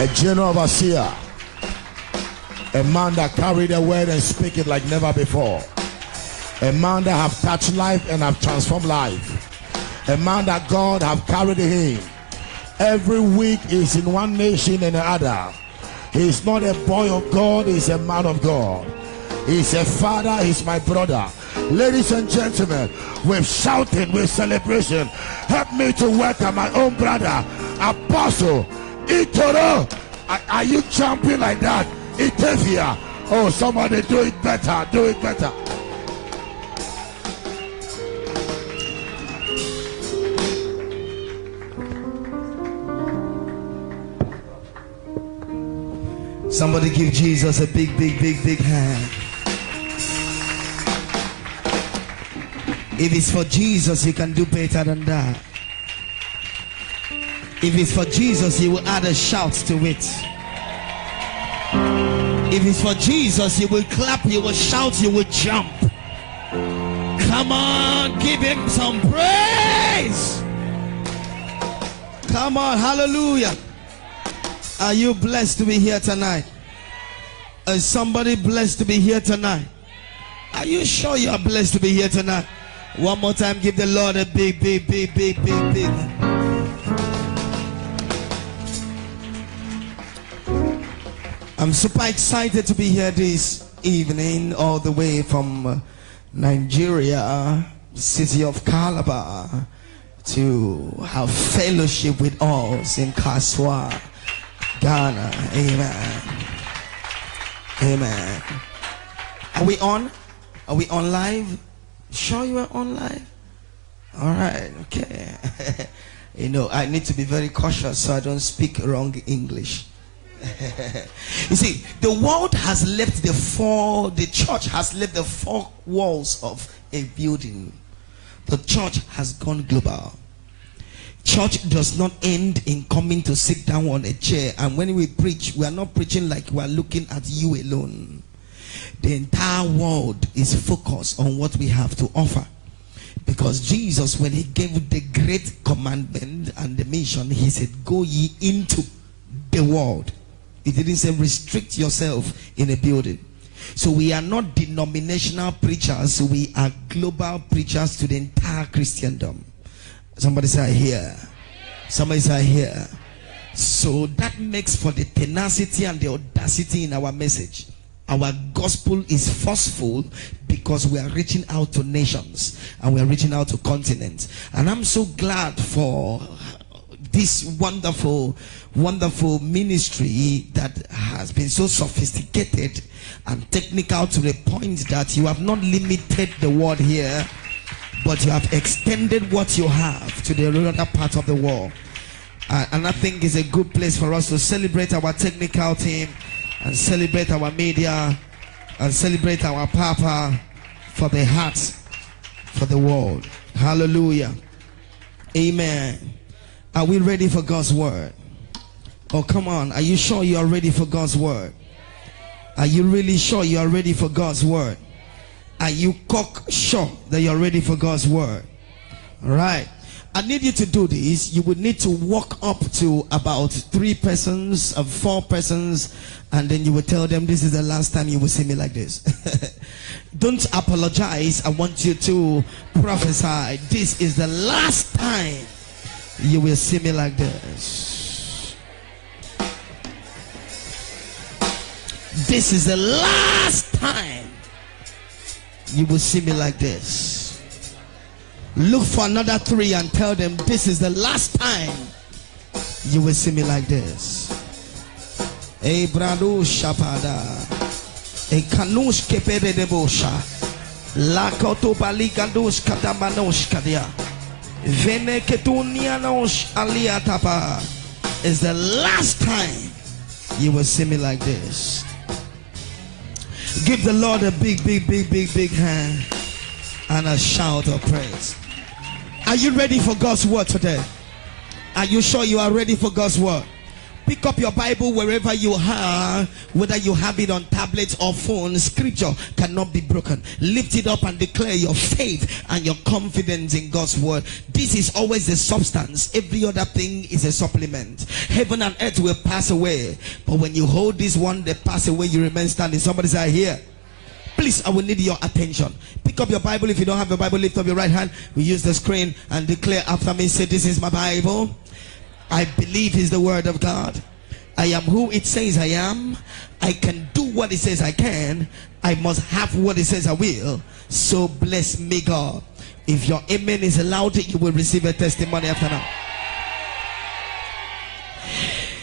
A general overseer, a man that carried the word and speak it like never before, a man that have touched life and have transformed life, a man that God have carried him. Every week is in one nation and another. He is not a boy of God, he is a man of God. He is a father, he is my brother. Ladies and gentlemen, with shouting, with celebration, help me to welcome my own brother, Apostle Itoro. Are you jumping like that? Etefia. Oh, somebody do it better, do it better. Somebody give Jesus a big, big, big, big hand. If it's for Jesus, you can do better than that. If it's for Jesus, you will add a shout to it. If it's for Jesus, you will clap, you will shout, you will jump. Come on, give him some praise. Come on, hallelujah. Are you blessed to be here tonight? Is somebody blessed to be here tonight? Are you sure you are blessed to be here tonight? One more time, give the Lord a big, big, big, big, big, big. I'm super excited to be here this evening, all the way from Nigeria, city of Calabar, to have fellowship with us in Kaswa, Ghana. Amen. Amen. Are we on? Are we on live? Sure you are on live? All right, okay. You know, I need to be very cautious so I don't speak wrong English. You see, the world has left the church has left the four walls of a building. The church has gone global. Church does not end in coming to sit down on a chair, and when we preach, we are not preaching like we are looking at you alone. The entire world is focused on what we have to offer, because Jesus, when he gave the great commandment and the mission, he said, go ye into the world. He didn't say restrict yourself in a building. So we are not denominational preachers, we are global preachers to the entire Christendom. Somebody say I hear. Somebody say I hear. So that makes for the tenacity and the audacity in our message. Our gospel is forceful because we are reaching out to nations and we are reaching out to continents. And I'm so glad for this wonderful ministry that has been so sophisticated and technical to the point that you have not limited the word here, but you have extended what you have to the other part of the world. And I think it's a good place for us to celebrate our technical team and celebrate our media and celebrate our Papa for the hearts for the world. Hallelujah. Amen. Are we ready for God's word? Oh, come on. Are you sure you are ready for God's word? Are you really sure you are ready for God's word? Are you sure that you're ready for God's word? All right. I need you to do this. You would need to walk up to about 3 persons or 4 persons, and then you will tell them, this is the last time you will see me like this. Don't apologize. I want you to prophesy, this is the last time you will see me like this. This is the last time you will see me like this. Look for another 3 and tell them, this is the last time you will see me like this. E brado shapada, e kanush kepere de bosha, la koto balikadosh katamanosh kadia, vene ketunianosh aliatapa. Is the last time you will see me like this. Give the Lord a big, big, big, big, big hand and a shout of praise. Are you ready for God's word today? Are you sure you are ready for God's word? Pick up your Bible wherever you are, whether you have it on tablets or phone. Scripture cannot be broken. Lift it up and declare your faith and your confidence in God's word. This is always the substance. Every other thing is a supplement. Heaven and earth will pass away, but when you hold this one, they pass away, you remain standing. Somebody say, here. Please, I will need your attention. Pick up your Bible. If you don't have your Bible, lift up your right hand. We use the screen and declare after me. Say, this is my Bible. I believe is the word of God. I am who it says I am. I can do what it says I can. I must have what it says I will. So bless me, God. If your amen is allowed, you will receive a testimony after now.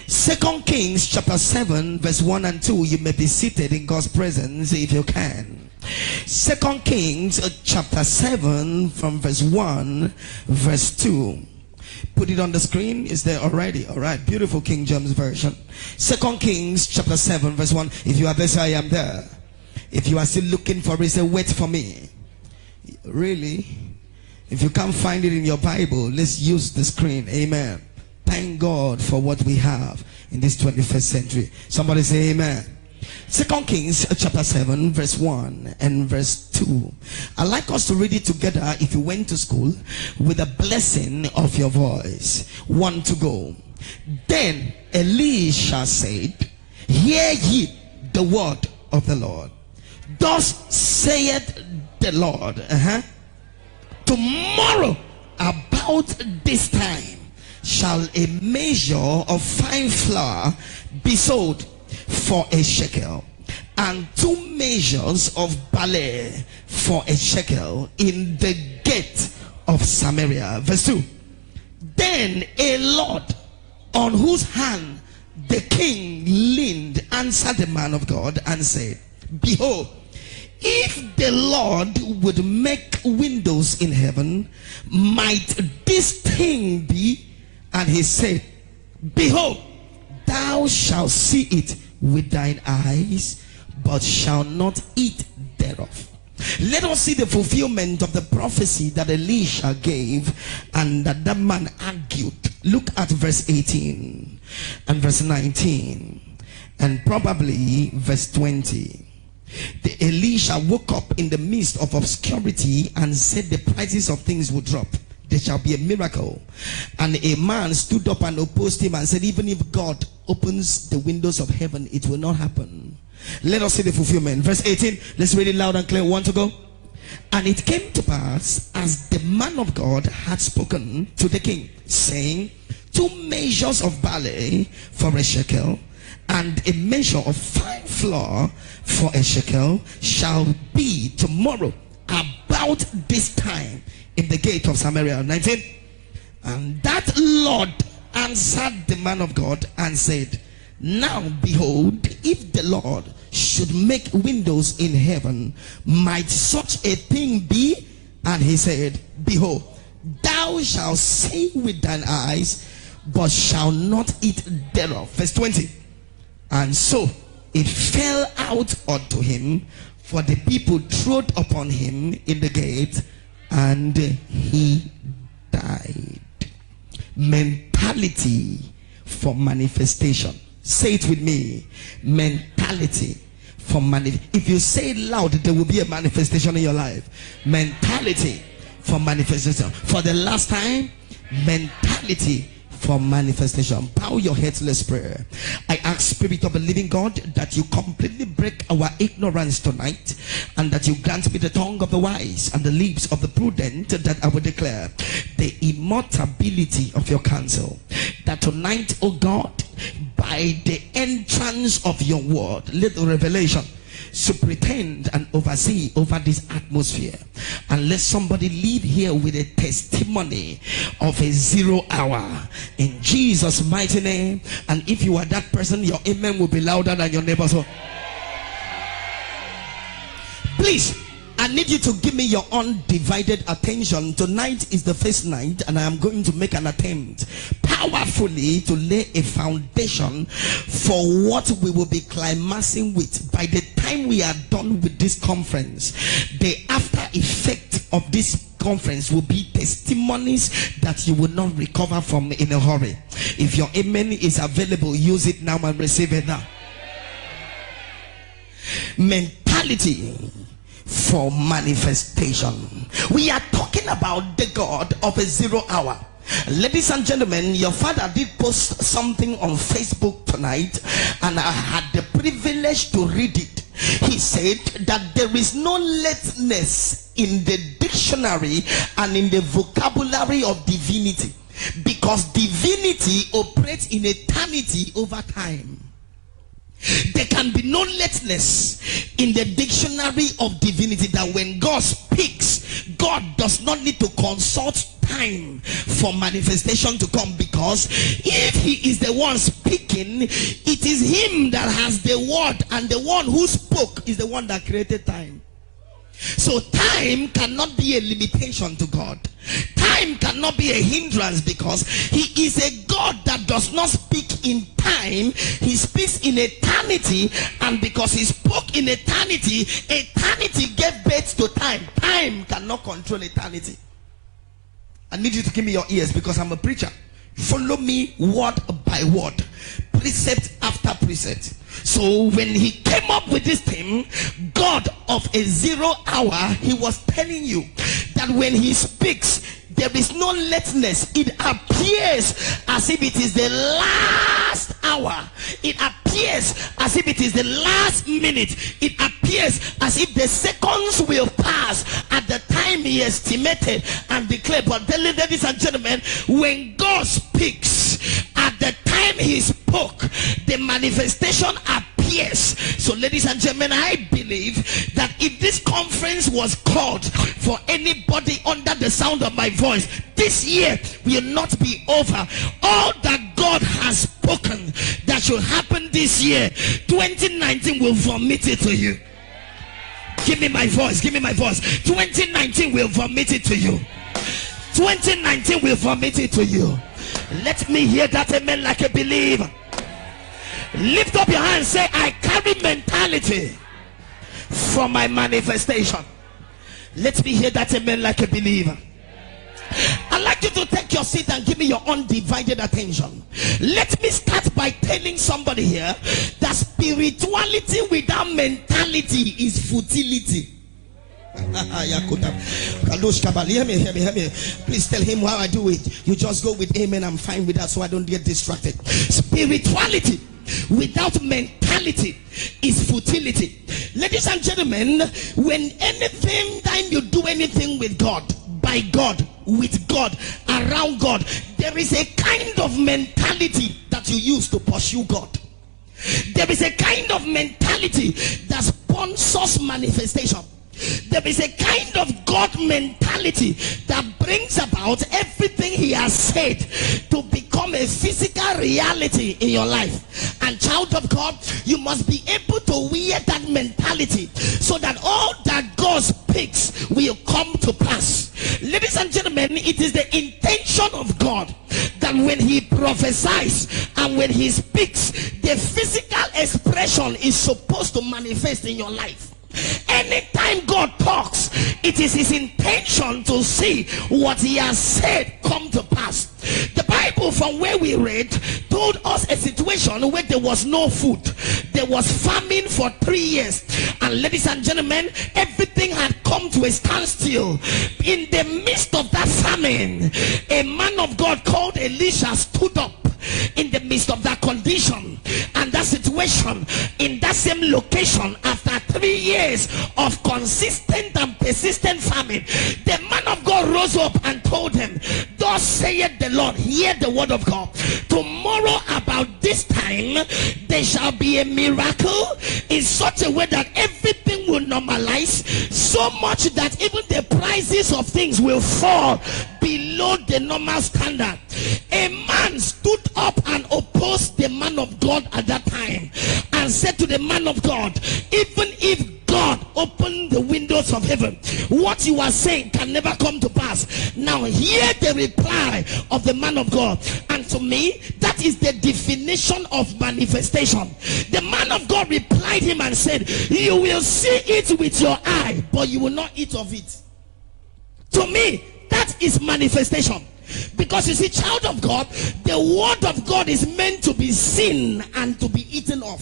2 Kings chapter 7 verse 1 and 2. You may be seated in God's presence if you can. 2 Kings chapter 7 from verse 1 verse 2. Put it on the screen. Is there already? All right. Beautiful King James version. 2 Kings chapter 7 verse 1. If you are there, say I am there. If you are still looking for it, say wait for me. Really? If you can't find it in your Bible, let's use the screen. Amen. Thank God for what we have in this 21st century. Somebody say amen. 2 Kings chapter 7 verse 1 and verse 2. I'd like us to read it together if you went to school with the blessing of your voice. 1 to go. Then Elisha said, hear ye the word of the Lord. Thus saith the Lord, tomorrow about this time shall a measure of fine flour be sold for a shekel, and 2 measures of barley for a shekel in the gate of Samaria. Verse 2. Then a Lord on whose hand the king leaned answered the man of God and said, behold, if the Lord would make windows in heaven, might this thing be? And he said, behold, thou shalt see it with thine eyes, but shalt not eat thereof. Let us see the fulfillment of the prophecy that Elisha gave and that man argued. Look at verse 18 and verse 19 and probably verse 20. The Elisha woke up in the midst of obscurity and said the prices of things would drop. There shall be a miracle. And a man stood up and opposed him and said, even if God opens the windows of heaven, it will not happen. Let us see the fulfillment. Verse 18. Let's read it loud and clear. 1 to go. And it came to pass, as the man of God had spoken to the king, saying, 2 measures of barley for a shekel, and a measure of fine flour for a shekel shall be tomorrow about this time in the gate of Samaria. 19. And that Lord answered the man of God and said, now behold, if the Lord should make windows in heaven, might such a thing be? And he said, behold, thou shalt see with thine eyes, but shalt not eat thereof. Verse 20. And so it fell out unto him, for the people trod upon him in the gate, and he died. Mentality for manifestation. Say it with me. Mentality for manifestation. If you say it loud, there will be a manifestation in your life. Mentality for manifestation. For the last time, mentality for manifestation. Bow your heads, let's pray. I ask, Spirit of the living God, that you completely break our ignorance tonight, and that you grant me the tongue of the wise and the lips of the prudent, that I will declare the immortality of your counsel. That tonight, oh God, by the entrance of your word, let the revelation superintend and oversee over this atmosphere, and let somebody leave here with a testimony of a 0 hour in Jesus' mighty name. And if you are that person, your amen will be louder than your neighbor's. So please, I need you to give me your undivided attention. Tonight is the first night, and I am going to make an attempt powerfully to lay a foundation for what we will be climaxing with. By the time we are done with this conference, the after effect of this conference will be testimonies that you will not recover from in a hurry. If your amen is available, use it now and receive it now. Mentality for manifestation. We are talking about the God of a 0 hour. Ladies and gentlemen, your father did post something on Facebook tonight, and I had the privilege to read it. He said that there is no lateness in the dictionary and in the vocabulary of divinity, because divinity operates in eternity over time. There can be no lateness in the dictionary of divinity, that when God speaks, God does not need to consult time for manifestation to come, because if he is the one speaking, it is him that has the word, and the one who spoke is the one that created time. So time cannot be a limitation to God. Time cannot be a hindrance, because he is a God that does not speak in time. He speaks in eternity, and because he spoke in eternity, eternity gave birth to time. Time cannot control eternity. I need you to give me your ears, because I'm a preacher. Follow me word by word, precept after precept. So when he came up with this thing, God of a 0 hour, he was telling you that when he speaks, there is no lateness. It appears as if it is the last hour. It appears as if it is the last minute. It appears as if the seconds will pass at the time he estimated and declared. But ladies and gentlemen, when God speaks, at the time he spoke, the manifestation appears. So ladies and gentlemen, I believe that if this conference was called for anybody under the sound of my voice, this year will not be over. All that God has spoken that should happen this year, 2019 will vomit it to you. Give me my voice, give me my voice. 2019 will vomit it to you. 2019 will vomit it to you. Let me hear that amen like a believer. Lift up your hand and say, I carry mentality for my manifestation. Let me hear that amen like a believer. I'd like you to take your seat and give me your undivided attention. Let me start by telling somebody here that spirituality without mentality is futility. Hear me. Please tell him how I do it. You just go with amen. I'm fine with that, so I don't get distracted. Spirituality without mentality is futility. Ladies and gentlemen, when anything time you do anything with God, by God, with God, around God, there is a kind of mentality that you use to pursue God. There is a kind of mentality that sponsors manifestation. There is a kind of God mentality that brings about everything he has said to become a physical reality in your life. And child of God, you must be able to wear that mentality so that all that God speaks will come to pass. Ladies and gentlemen, it is the intention of God that when he prophesies and when he speaks, the physical expression is supposed to manifest in your life. Anytime God talks, it is his intention to see what he has said come to pass. The Bible from where we read told us a situation where there was no food. There was famine for 3 years. And ladies and gentlemen, everything had come to a standstill. In the midst of that famine, a man of God called Elisha stood up in the midst of that condition and that situation in that same location. After 3 years of consistent and persistent famine, the man of God rose up and told him, thus saith the Lord, hear the word of God. Tomorrow about this time there shall be a miracle in such a way that everything will normalize, so much that even the prices of things will fall below the normal standard. A man stood up and opposed the man of God at that time and said to the man of God, even if God opened the windows of heaven, what you are saying can never come to pass. Now hear the reply of the man of God. And to me, that is the definition of manifestation. The man of God replied him and said, you will see it with your eye, but you will not eat of it. To me, that is manifestation. Because you see, child of God, the word of God is meant to be seen and to be eaten of.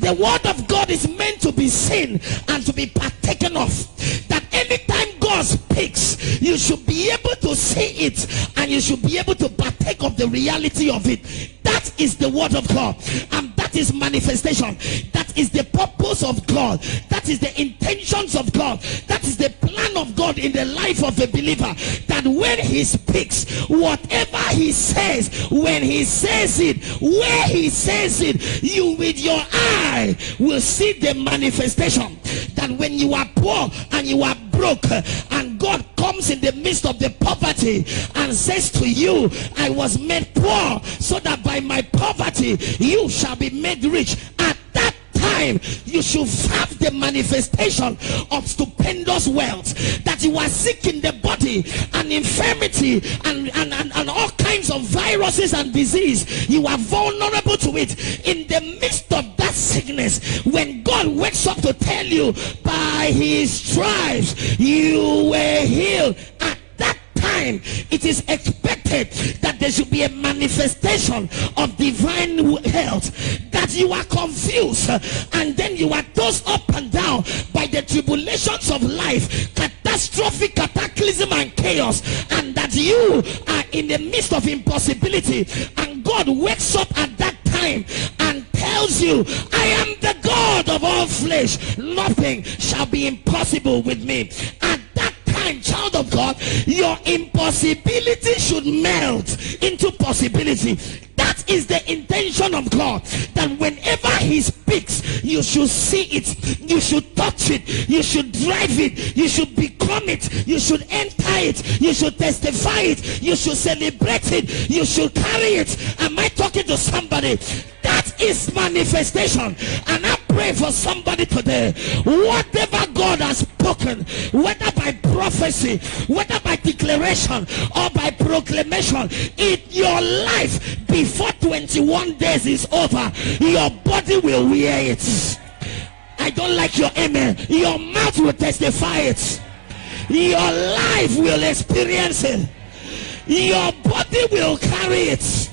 The word of God is meant to be seen and to be partaken of. That anytime God speaks, you should be able to see it and you should be able to partake of the reality of it. That is the word of God, and that is manifestation. That is the purpose of God. That is the intentions of God. That is the plan of God in the life of a believer. That when he speaks, whatever he says, when he says it, where he says it, you with your eye will see the manifestation. That when you are poor and you are broke, and God comes in the midst of the poverty and says to you, I was made poor so that by my poverty you shall be made rich. At that time you should have the manifestation of stupendous wealth. That you are sick in the body and infirmity and all kinds of viruses and disease, you are vulnerable to it. In the midst of that sickness, when God wakes up to tell you, by his stripes you were healed, at that time it is expected that there should be a manifestation of divine health. That you are confused and then you are tossed up and down by the tribulations of life, catastrophic cataclysm and chaos, and that you are in the midst of impossibility, and God wakes up at that time and tells you, I am the God of all flesh, nothing shall be impossible with me. At that time, child of God, your impossibility should melt into possibility. That is the intention of God. That whenever he speaks, you should see it, you should touch it, you should drive it, you should become it, you should enter it, you should testify it, you should celebrate it, you should carry it. Am I talking to somebody? That is manifestation. And I pray for somebody today, whatever God has spoken, whether by prophecy, whether by declaration or by proclamation, in your life, before 21 days is over, your body will wear it. I don't like your amen. Your mouth will testify it. Your life will experience it. Your body will carry it.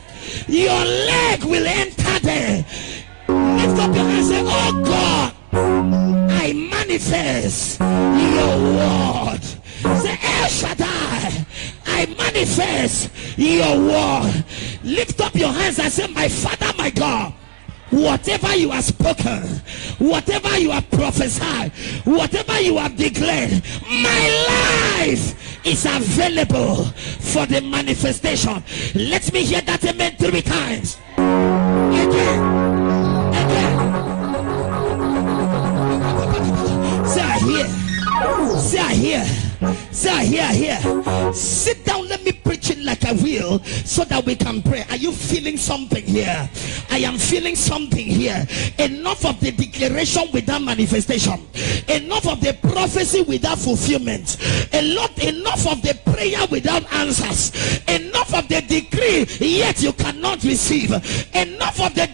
Your leg will enter there. Lift up your hands and say, oh God, I manifest your word. Say, El Shaddai, I manifest your word. Lift up your hands and say, my Father, my God, whatever you have spoken, whatever you have prophesied, whatever you have declared, my life is available for the manifestation. Let me hear that amen 3 times. Again. Say I hear. Say I hear. Say I hear. Sit down, let me preach it like I will, so that we can pray. Are you feeling something here? I am feeling something here. Enough of the declaration without manifestation. Enough of the prophecy without fulfillment. Enough of the prayer without answers. Enough of the decree yet you cannot receive. Enough of the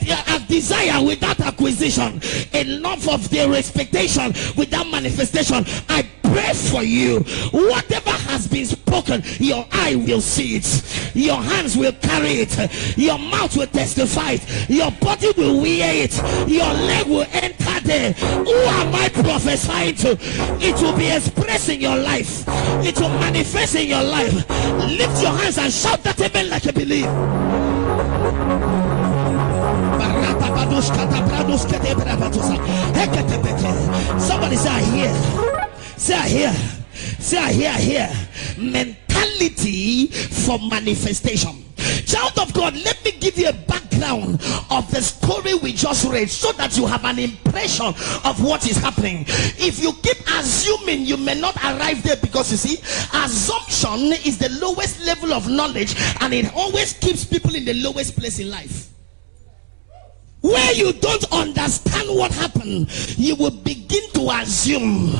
desire without acquisition. Enough of the expectation without manifestation. I pray for you. Whatever has been spoken, your eye will see it, your hands will carry it, your mouth will testify it, your body will wear it, your leg will enter there. Who am I prophesying to? It will be expressed in your life, it will manifest in your life. Lift your hands and shout that amen like you believe. Somebody say I hear. Say I hear. Say I hear. Mentality for manifestation. Child of God, let me give you a background of the story we just read, so that you have an impression of what is happening. If you keep assuming, you may not arrive there, because you see, assumption is the lowest level of knowledge, and it always keeps people in the lowest place in life. Where you don't understand what happened, you will begin to assume.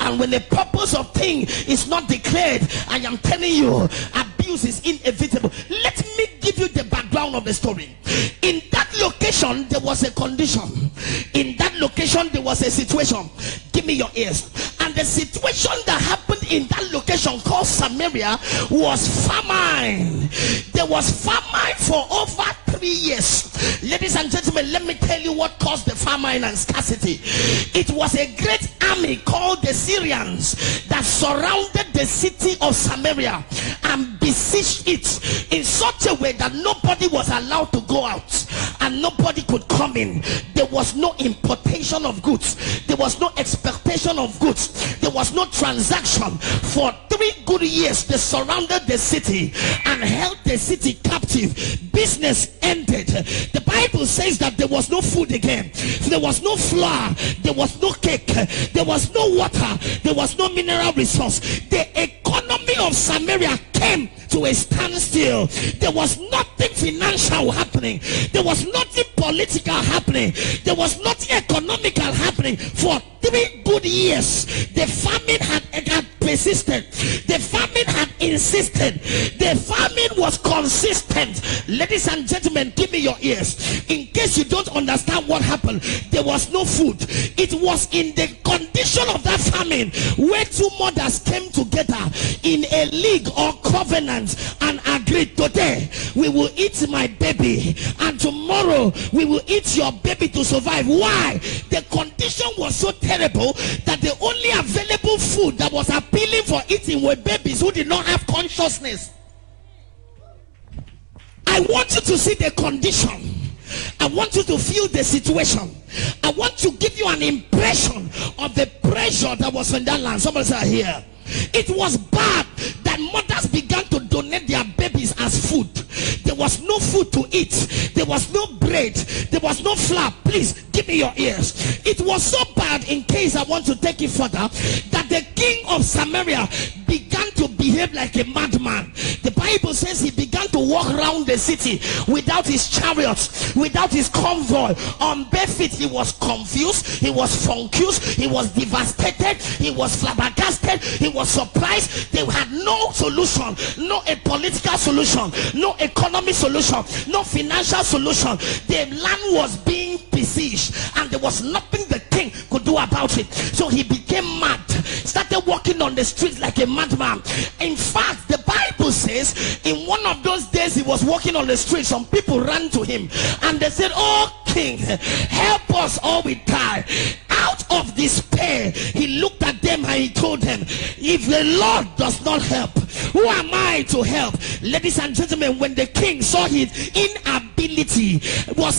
And when the purpose of thing is not declared, I am telling you, abuse is inevitable. Let me give you the background of the story. In that location, there was a condition. In that location, there was a situation. Give me your ears. And the situation that happened in that location called Samaria was famine. There was famine for over 3 years. Ladies and gentlemen, let me tell you what caused the famine and scarcity. It was a great army called the Syrians that surrounded the city of Samaria and besieged it in such a way that nobody was allowed to go out and nobody could come in. There was no importation of goods. There was no expectation of goods. There was no transaction. For 3 good years they surrounded the city and held the city captive. Business ended. The Bible says that there was no food again. There was no flour. There was no cake. There was no water. There was no mineral resource. The economy of Samaria came to a standstill. There was nothing financial happening. There was nothing political happening. There was nothing economical happening for 3 good years. The famine had persisted. The famine had insisted. The famine was consistent. Ladies and gentlemen, give me your ears. In case you don't understand what happened, there was no food. It was in the condition of that famine where 2 mothers came together in a league or covenant and agreed, today we will eat my baby and tomorrow we will eat your baby to survive. Why? The condition was so terrible that the only available food that was appealing for eating were babies who did not have consciousness. I want you to see the condition. I want you to feel the situation. I want to give you an impression of the pressure that was in that land. Somebody say here. It was bad that mothers began to donate their babies as food. There was no food to eat. There was no bread. There was no flour. Please give me your ears. It was so bad, in case I want to take it further, that the king of Samaria began to behave like a madman. The Bible says he began to walk around the city without his chariots, without his convoy. On bare feet, he was confused. He was funkous. He was devastated. He was flabbergasted. He was surprised. They had no solution, no a political solution, no economic solution, no financial solution. The land was being besieged and there was nothing the king could do about it. So he became mad, started walking on the streets like a madman. In fact, the Bible says in one of those days he was walking on the street, some people ran to him and they said, "Oh king, help us or we die." Out of despair, he looked at them and he told them, "If the Lord does not help, who am I to help?" Ladies and gentlemen, when the king saw his inability,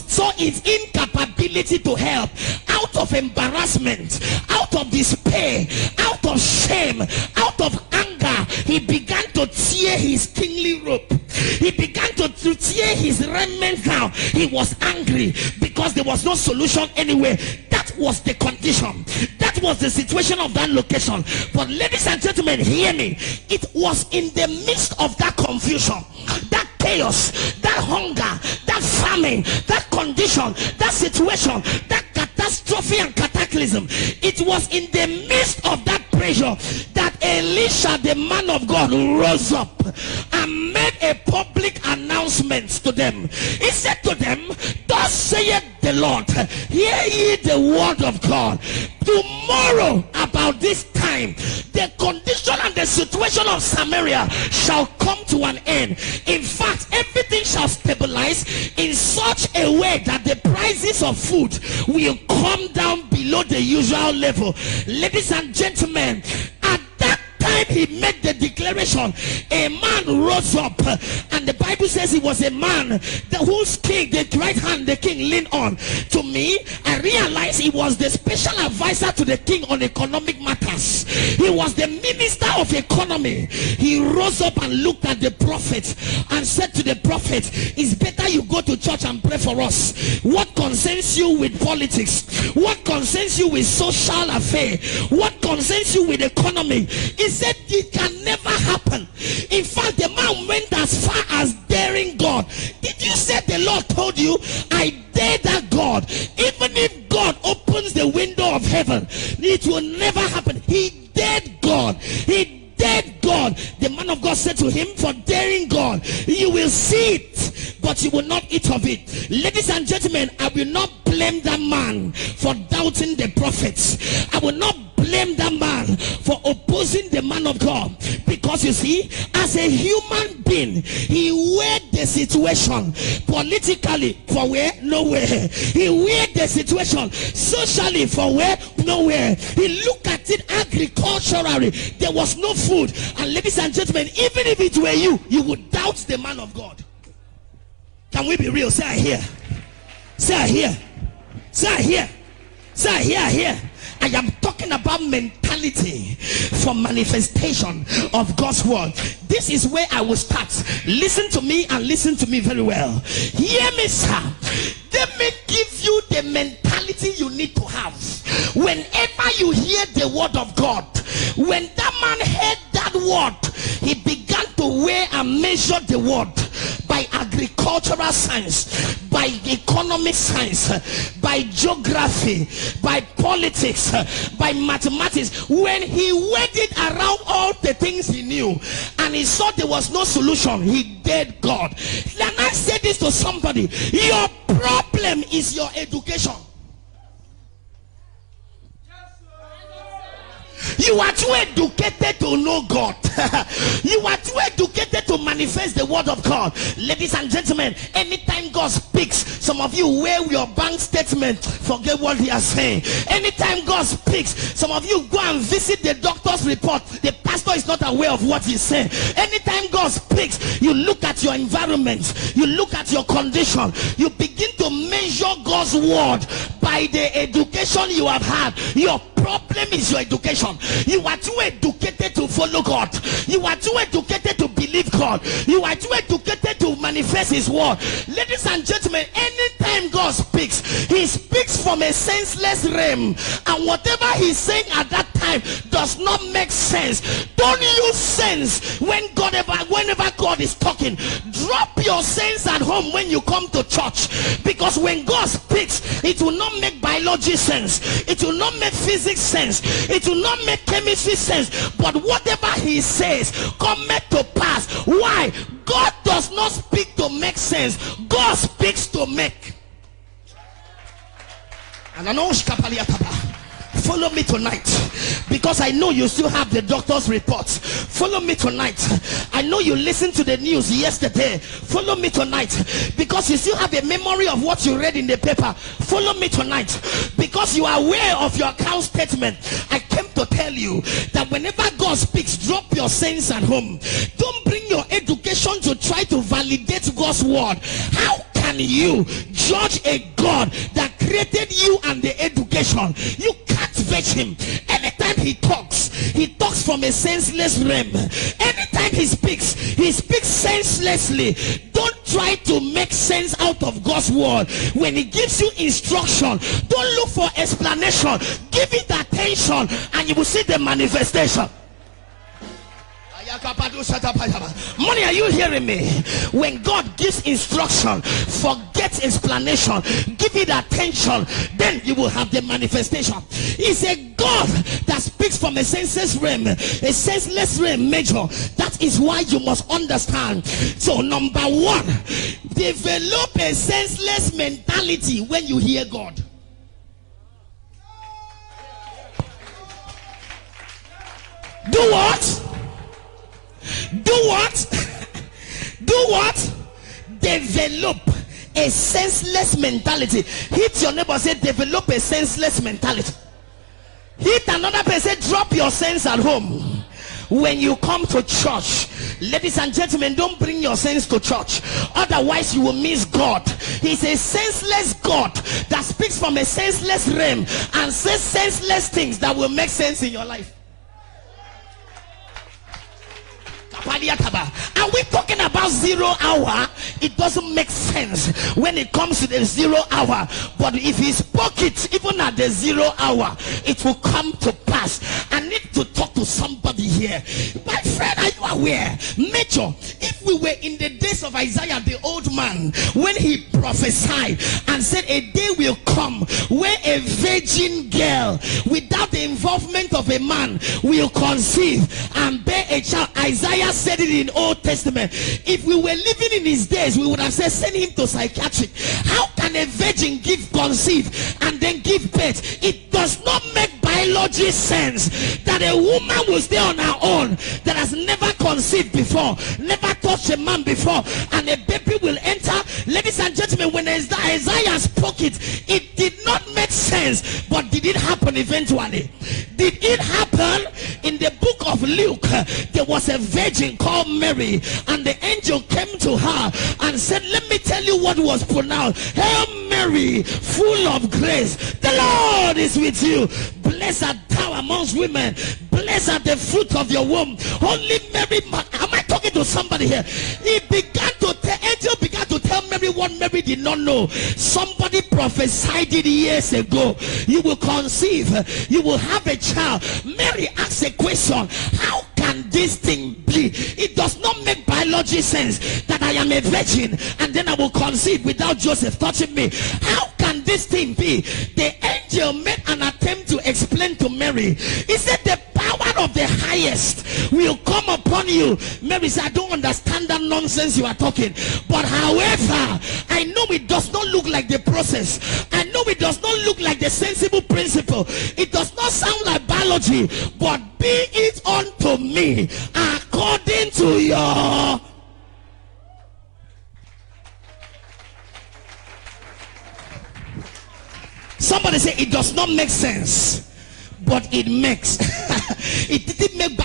saw his incapability to help, out of embarrassment, out of despair, out of shame, out of anger, he began to tear his kingly robe. He began to tear his raiment down. He was angry because there was no solution anywhere. That was the condition. That was the situation of that location. But ladies and gentlemen, hear me. It was in the midst of that confusion, that chaos, that hunger, that famine, that condition, that situation, that catastrophe and cataclysm. It was in the midst of that pressure that Elisha, the man of God, rose up and made a public announcement to them. He said to them, "Thus saith the Lord, hear ye the word of God. Tomorrow about this time, the condition and the situation of Samaria shall come to an end. In fact, everything shall stabilize in such a way that the prices of food will come down below the usual level." Ladies and gentlemen, at that time he made the declaration, a man rose up, and the Bible says he was a man whose king, the right hand the king leaned on. To me, I realized he was the special advisor to the king on economic matters. He was the minister of economy. He rose up and looked at the prophet and said to the prophet, "It's better you go to church and pray for us. What concerns you with politics? What concerns you with social affairs? What concerns you with economy?" He said it can never happen. In fact, the man went as far as daring God. Did you say the Lord told you, "I dare that God"? Even if God opens the window of heaven, it will never happen. He dared God. He dared God. The man of God said to him, "For daring God, you will see it, but you will not eat of it." Ladies and gentlemen, I will not blame that man for doubting the prophets. I will not blame that man for opposing the man of God. Because you see, as a human being, he weighed the situation politically for where? Nowhere. He weighed the situation socially for where? Nowhere. He looked at it agriculturally. There was no food. And ladies and gentlemen, even if it were you, you would doubt the man of God. Can we be real? Say I hear. Say I hear. Say I hear. Say I hear. I hear. I am talking about mentality for manifestation of God's word. This is where I will start. Listen to me and listen to me very well. Hear me, sir. Let me give you the mentality you need to have. Whenever you hear the word of God, when that man heard that word, he began to weigh and measure the word by agricultural science, by economic science, by geography, by politics, by mathematics. When he weighed it around all the things he knew and he saw there was no solution, he dared God. And I say this to somebody: your problem is your education. You are too educated to know God. You are too educated to manifest the word of God. Ladies and gentlemen, anytime God speaks, some of you wear your bank statement, forget what he is saying. Anytime God speaks, some of you go and visit the doctor's report. The pastor is not aware of what he's saying. Anytime God speaks, you look at your environment, you look at your condition, you begin to measure God's word by the education you have had. Your problem is your education. You are too educated to follow God. You are too educated to believe God. You are too educated to manifest his word. Ladies and gentlemen, anytime God speaks, he speaks from a senseless realm, and whatever he's saying at that time does not make sense. Don't use sense whenever God is talking. Drop your sense at home when you come to church, because when God speaks, it will not make biology sense, it will not make physics sense, it will not make chemistry sense, but whatever he says cometh to pass. Why? God does not speak to make sense, God speaks to make. And I know follow me tonight, because I know you still have the doctor's reports. Follow me tonight. I know you listened to the news yesterday. Follow me tonight, because you still have a memory of what you read in the paper. Follow me tonight, because you are aware of your account statement. I came to tell you that whenever God speaks, drop your sense at home. Don't bring your education to try to validate God's word. How can you judge a God that created you and the education? You can't fetch him. Anytime he talks from a senseless realm. Anytime he speaks senselessly. Don't try to make sense out of God's word. When he gives you instruction, don't look for explanation. Give it attention and you will see the manifestation. Money, are you hearing me? When God gives instruction, forget explanation, give it attention, then you will have the manifestation. It's a God that speaks from a senseless realm, a senseless realm, major. That is why you must understand. So number one, develop a senseless mentality when you hear God. Do what? Do what? Do what? Develop a senseless mentality. Hit your neighbor, say develop a senseless mentality. Hit another person, drop your sense at home. When you come to church, ladies and gentlemen, don't bring your sense to church, otherwise you will miss God. He's a senseless God that speaks from a senseless realm and says senseless things that will make sense in your life. Are we talking about 0 hour? It doesn't make sense when it comes to the 0 hour. But if he spoke it even at the 0 hour, it will come to pass. I need to talk to somebody here. My friend, are you aware? Major, if we were in the days of Isaiah, the old man, when he prophesied and said a day will come where a virgin girl, without the involvement of a man, will conceive and bear a child. Isaiah said it in Old Testament. If we were living in his days, we would have said send him to psychiatric. How can a virgin conceive and then give birth? It does not make biology biology sense that a woman will stay on her own that has never conceived before, never touched a man before, and a baby will enter. Ladies and gentlemen, when Isaiah spoke it, it did not make sense, but did it happen eventually? Did it happen? In the book of Luke, there was a virgin called Mary, and the angel came to her and said, let me tell you what was pronounced. Hail Mary, full of grace, the Lord is with you. Blessed art thou amongst women, blessed are the fruit of your womb. Only Mary, am I talking to somebody here? The angel began to tell Mary what Mary did not know. Somebody prophesied it years ago. You will conceive, you will have a child. Mary asked a question: how can this thing be? It does not make biology sense that I am a virgin and then I will conceive without Joseph touching me. How can this thing be? The angel made an attempt to explain to Mary. He said, the power of the highest will come upon you. Mary said, I don't understand that nonsense you are talking. But however, I know it does not look like the process. I know it does not look like the sensible principle. It does not sound like biology. But be it unto me according to your... Somebody say it does not make sense, but it makes. It didn't make.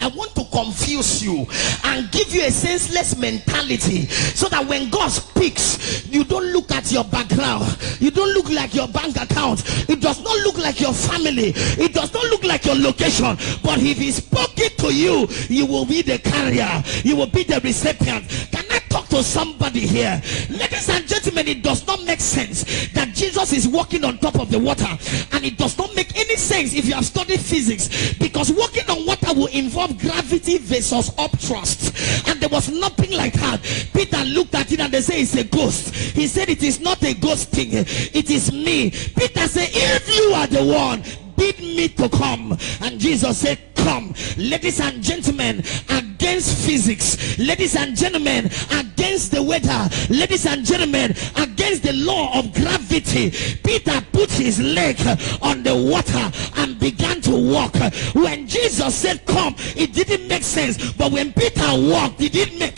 I want to confuse you and give you a senseless mentality so that when God speaks, you don't look at your background, you don't look like your bank account, it does not look like your family, it does not look like your location. But if He spoke it to you, you will be the carrier, you will be the recipient. Can I talk to somebody here? Ladies and gentlemen, it does not make sense that Jesus is walking on top of the water, and it does not make any sense if you have studied physics, because walking on water will involve gravity versus upthrust, and there was nothing like that. Peter looked at it and they say it's a ghost. He said it is not a ghost thing, it is me. Peter said, if you are the one, bid me to come. And Jesus said, come. Ladies and gentlemen, against physics, ladies and gentlemen, against the weather, ladies and gentlemen, against the law of gravity, Peter put his leg on the water and began to walk. When Jesus said come, it didn't make sense. But when Peter walked, did it make?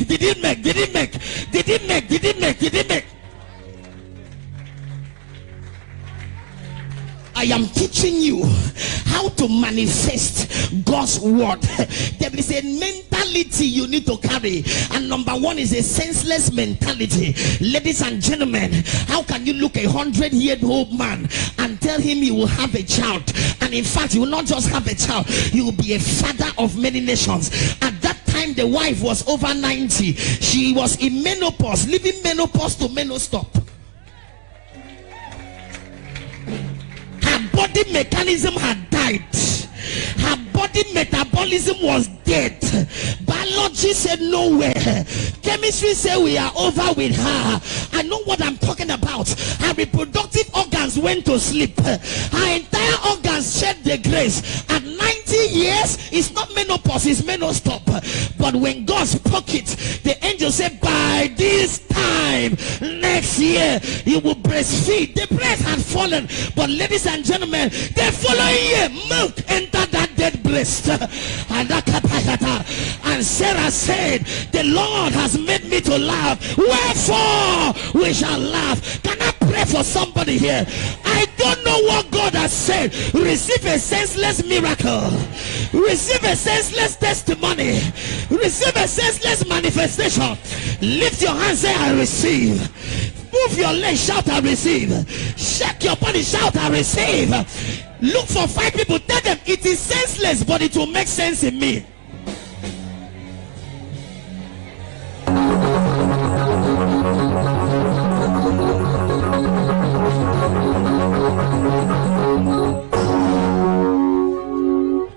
I am teaching you how to manifest God's word. There is a mentality you need to carry, and number one is a senseless mentality. Ladies and gentlemen, how can you look 100-year-old man and tell him you will have a child, and in fact you will not just have a child, you will be a father of many nations? At that time the wife was over 90. She was in menopause, leaving menopause to menostop. Her body mechanism had died. Her body metabolism was dead. Biology said no way. Chemistry said we are over with her. I know what I'm talking about. Her reproductive organs went to sleep. Her entire organs shed the grace. At 90 years, it's not menopause, it's menostop. But when God spoke it, the angel said, by this time next year, you will breastfeed. The breast had fallen. But ladies and gentlemen, the following year, milk entered that dead breast. And Sarah said, the Lord has made me to laugh, wherefore we shall laugh. Can I pray for somebody here? I don't know what God has said. Receive a senseless miracle, receive a senseless testimony, receive a senseless manifestation. Lift your hands, say I receive. Move your legs, shout I receive. Shake your body, shout I receive. Look for 5 people, tell them it is senseless, but it will make sense in me.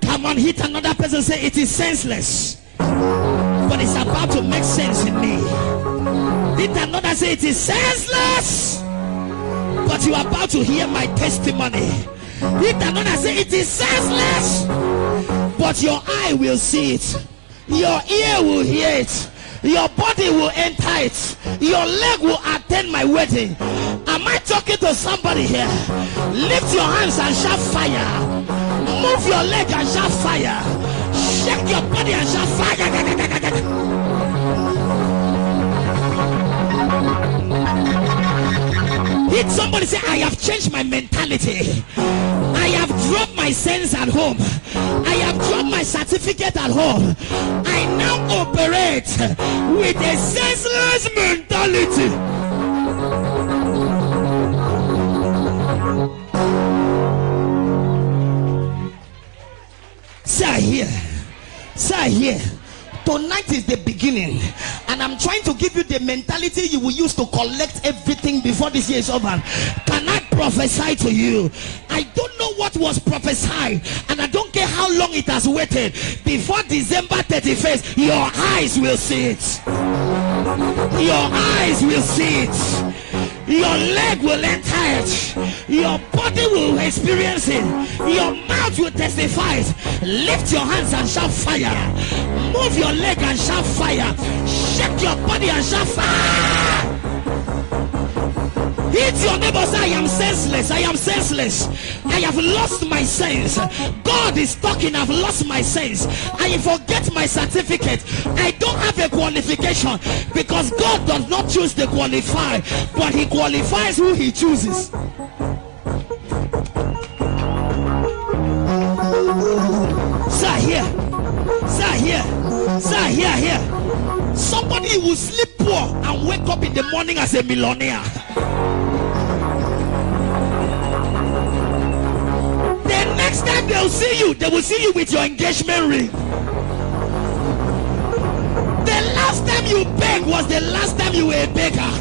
Come on, hit another person, say it is senseless, but it's about to make sense in me. Hit another, say it is senseless, but you are about to hear my testimony. Hit another, say it is senseless, but your eye will see it, your ear will hear it, your body will enter it, your leg will attend my wedding. Am I talking to somebody here? Lift your hands and shout fire. Move your leg and shout fire. Shake your body and shout fire. Did somebody say, I have changed my mentality. I have dropped my sense at home. I have dropped my certificate at home. I now operate with a senseless mentality. Sir, here. Tonight is the beginning, and I'm trying to give you the mentality you will use to collect everything before this year is over. Can I prophesy to you? I don't know what was prophesied, and I don't care how long it has waited. Before December 31st, your eyes will see it. Your eyes will see it. Your leg will enter it. Your body will experience it. Your mouth will testify it. Lift your hands and shout fire. Move your leg and shout fire. Shake your body and shout fire. Hit your neighbor, say, I am senseless. I am senseless. I have lost my sense. God is talking. I've lost my sense. I forget my certificate. I don't have a qualification, because God does not choose the qualified, but he qualifies who he chooses. Sir, here. Somebody will sleep poor and wake up in the morning as a millionaire. The next time they will see you with your engagement ring. The last time you begged was the last time you were a beggar.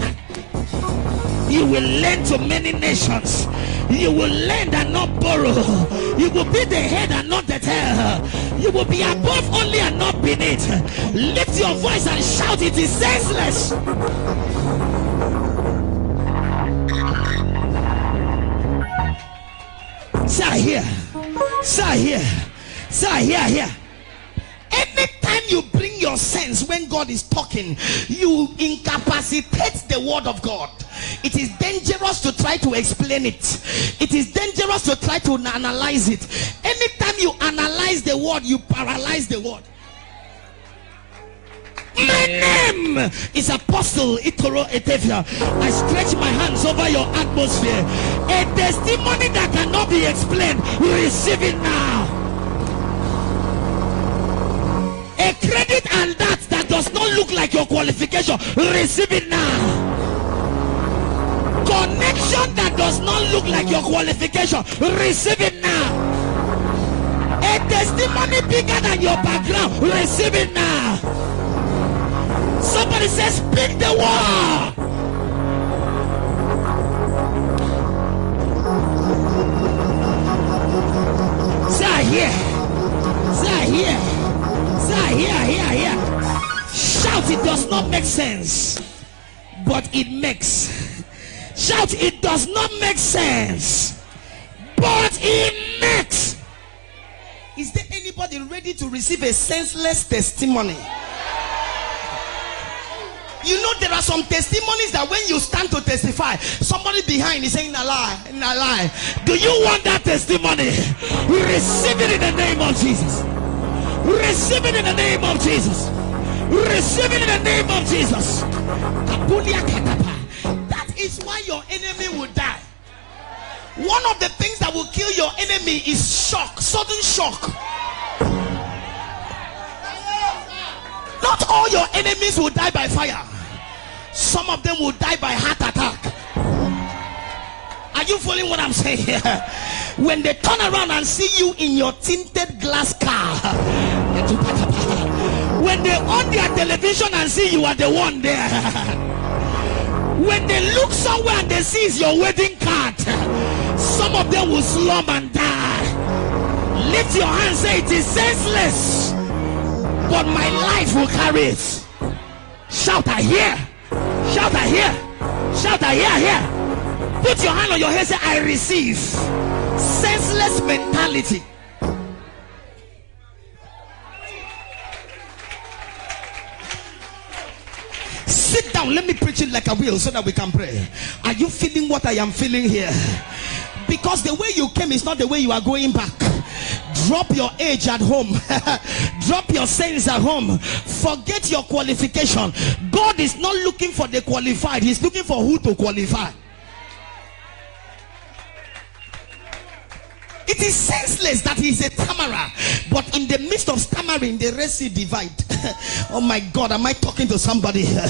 You will lend to many nations. You will lend and not borrow. You will be the head and not the tail. You will be above only and not beneath. Lift your voice and shout, it is senseless. Sir, here. Anytime you bring your sense when God is talking, you incapacitate the word of God. It is dangerous to try to explain it. It is dangerous to try to analyze it. Anytime you analyze the word, you paralyze the word. My name is Apostle Itoro Etefia. I stretch my hands over your atmosphere. A testimony that cannot be explained, receive it now. A credit and that does not look like your qualification, receive it now. Connection that does not look like your qualification, receive it now. A testimony bigger than your background, receive it now. Somebody says, speak the word. Here. Shout, it does not make sense, but it makes. Shout, it does not make sense, but it makes. Is there anybody ready to receive a senseless testimony? You know, there are some testimonies that when you stand to testify, somebody behind is saying a lie. Do you want that testimony? Receive it in the name of Jesus. Receive it in the name of Jesus. Receive it in the name of Jesus. That is why your enemy will die. One of the things that will kill your enemy is shock, sudden shock. Not all your enemies will die by fire. Some of them will die by heart attack. Are you following what I'm saying here? When they turn around and see you in your tinted glass car, when they on their television and see you are the one there, when they look somewhere and they see it's your wedding card, some of them will slump and die. Lift your hand, say it is senseless, but my life will carry it. Shout, I hear. Shout, I hear. Shout, I hear. Put your hand on your head, say, I receive. Senseless mentality. Sit down, let me preach it like I will so that we can pray. Are you feeling what I am feeling here? Because the way you came is not the way you are going back. Drop your age at home. Drop your sins at home. Forget your qualification. God is not looking for the qualified. He's looking for who to qualify. It is senseless that he is a stammerer, but in the midst of stammering, the Red Sea divide. Oh my God, am I talking to somebody here?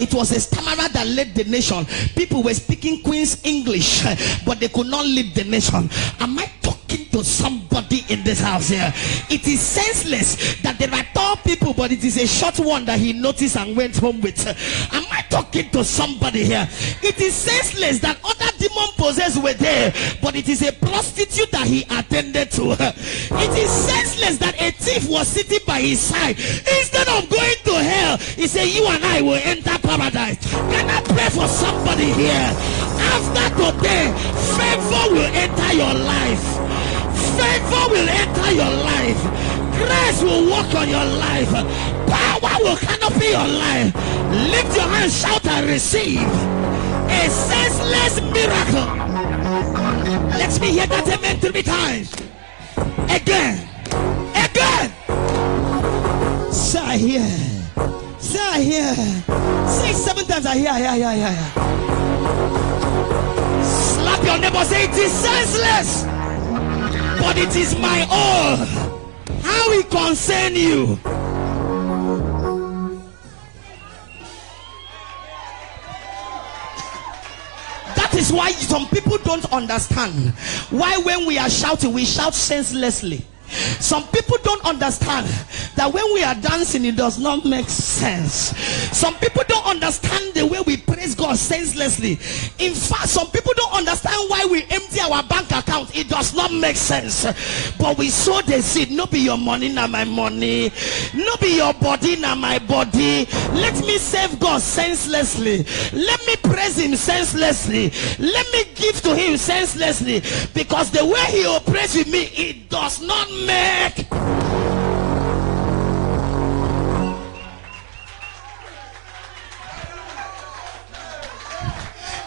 It was a stammerer that led the nation. People were speaking Queen's English, but they could not lead the nation. Am I talking to somebody in this house here? It is senseless that there are tall people, but it is a short one that he noticed and went home with. Am I talking to somebody here? It is senseless that other demon possessed were there, but it is a prostitute that he attended to. It is senseless that a thief was sitting by his side. Instead of going to hell, he said, you and I will enter paradise. Can I pray for somebody here? After today, favor will enter your life. Favor will enter your life. Grace will walk on your life. Power will canopy your life. Lift your hands, shout and receive a senseless miracle. Let me hear that amen 3 times. Again. Say I hear. Say I hear. Say it 7 times. I hear. Slap your neighbor. Say it is senseless, but it is my own. How it concern you? That is why some people don't understand why when we are shouting, we shout senselessly. Some people don't understand that when we are dancing, it does not make sense. Some people don't understand the way we praise God senselessly. In fact, some people don't understand why we empty our bank account. It does not make sense. But we sow the seed. No be your money, not my money. No be your body, not my body. Let me serve God senselessly. Let me praise him senselessly. Let me give to him senselessly. Because the way he operates with me, it does not make.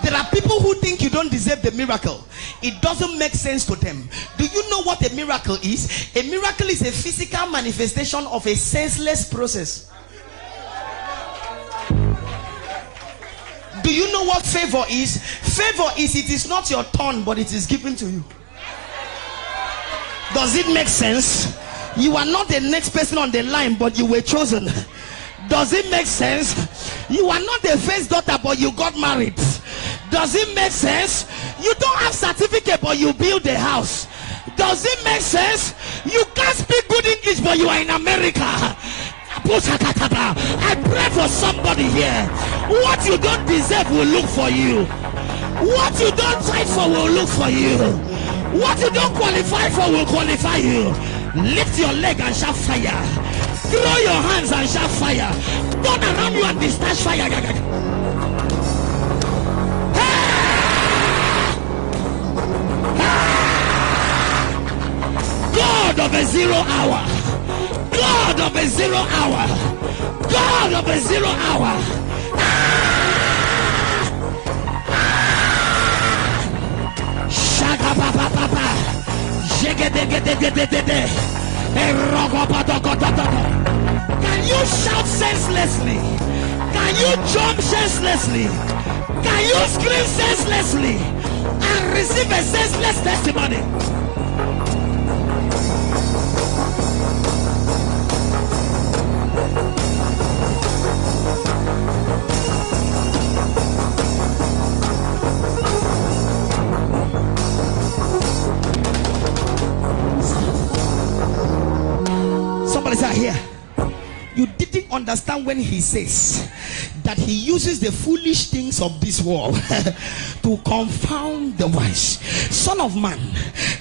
There are people who think you don't deserve the miracle. It doesn't make sense to them. Do you know what a miracle is? A miracle is a physical manifestation of a senseless process. Do you know what favor is? Favor is, it is not your turn, but it is given to you. Does it make sense? You are not the next person on the line, but you were chosen. Does it make sense? You are not the first daughter, but you got married. Does it make sense? You don't have certificate, but you build a house. Does it make sense? You can't speak good English, but you are in America. I pray for somebody here. What you don't deserve will look for you. What you don't fight for will look for you. What you don't qualify for will qualify you. Lift your leg and shout fire. Throw your hands and shout fire. Turn around you and discharge fire. God of a 0 hour. God of a 0 hour. God of a 0 hour. Shaka papa papa. Can you shout senselessly? Can you jump senselessly? Can you scream senselessly and receive a senseless testimony? Somebody's out here. You didn't understand when he says that he uses the foolish things of this world to confound the wise. Son of man,